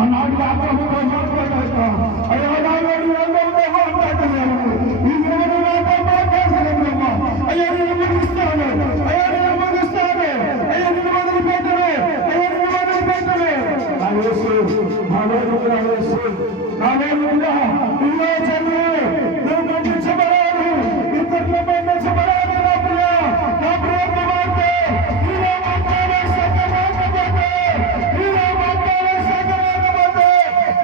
ఆనాడు ఆత్మతో మాట్లాడాక అయ్యా అయ్యా నేను ముగిస్తాను, అయ్యా నేను ముగిస్తాను, అయ్యా నేను మొదలు పెట్టను, అయ్యా నేను మొదలు పెట్టను. నా యేసు నా వేడుకల యేసు నా వేడుకల ఇవే చదువు నువ్వు పండించబడాలి, ఇతరులు పండించబడాలి. నా ప్రియ కుమార్తె ఇలా మాట్లాడే సత్యమాకపోతే ఇలా మాట్లాడే సత్యమాకపోతే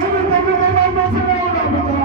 ఇవి తొమ్మిది పండించలే ఉండదు.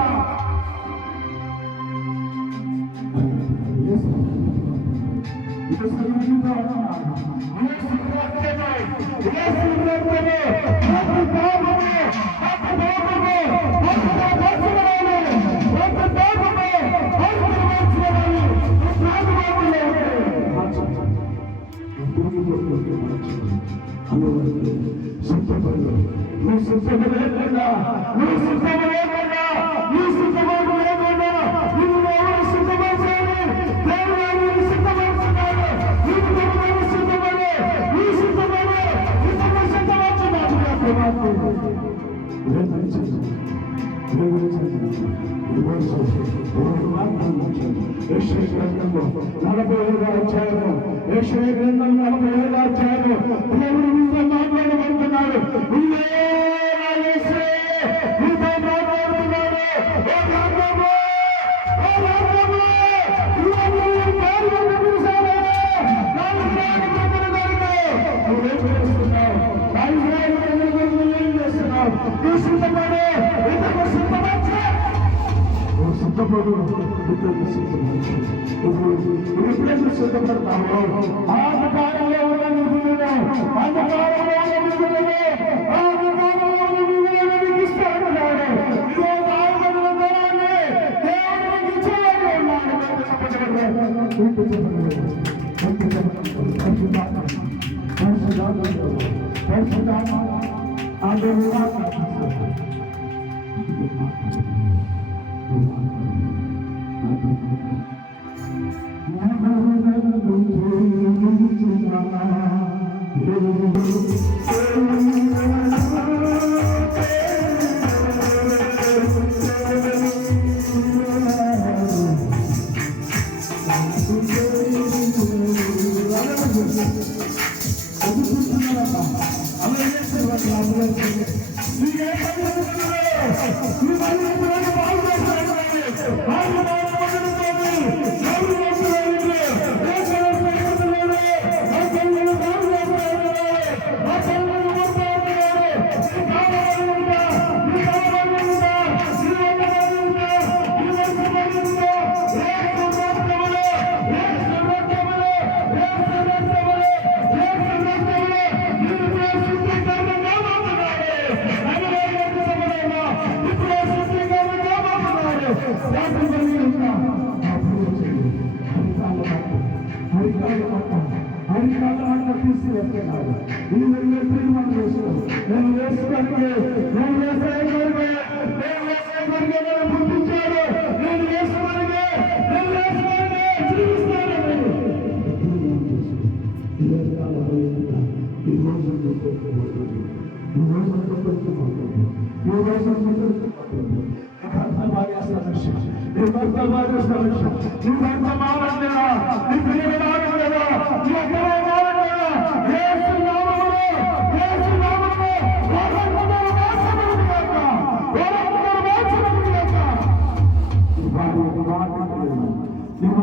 మాట్లాడబడుతున్నాడు. సిద్ధపడు ఎప్పుడైతే సిద్ధపడతామో అంధకారంలో ఉన్న నిధులను అంధకారంలో ఉన్న నిధులను అంధకారంలో ఉన్న నిధులను నీకు ఇస్తాడు. ఇదో దారుణమైన ధనాన్ని దేవుడికి ఇచ్చేవాడు ఉన్నాడు.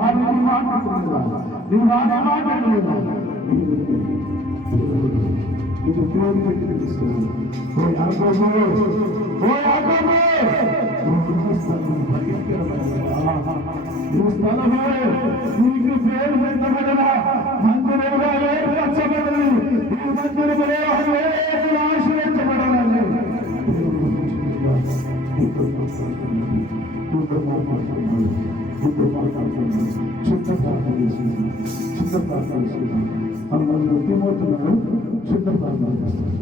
వారిని మాట్లాడుతున్నా నీ వారిని మాట్లాడుతున్నా ఇది దేవుని పెట్టి తెలుస్తుంది. ఓ యాకోబు ఈ స్థలమే నీకు పేరు పెట్టబడిన మందిరముగా ఏర్పరచబడింది. ఈ మందిరములో ఆశ్రయించబడాలని చిన్న ప్రార్థన చేసుకుంటాం. అందరూ తిమోతున్నారు. చిన్న ప్రార్థన చేస్తారు.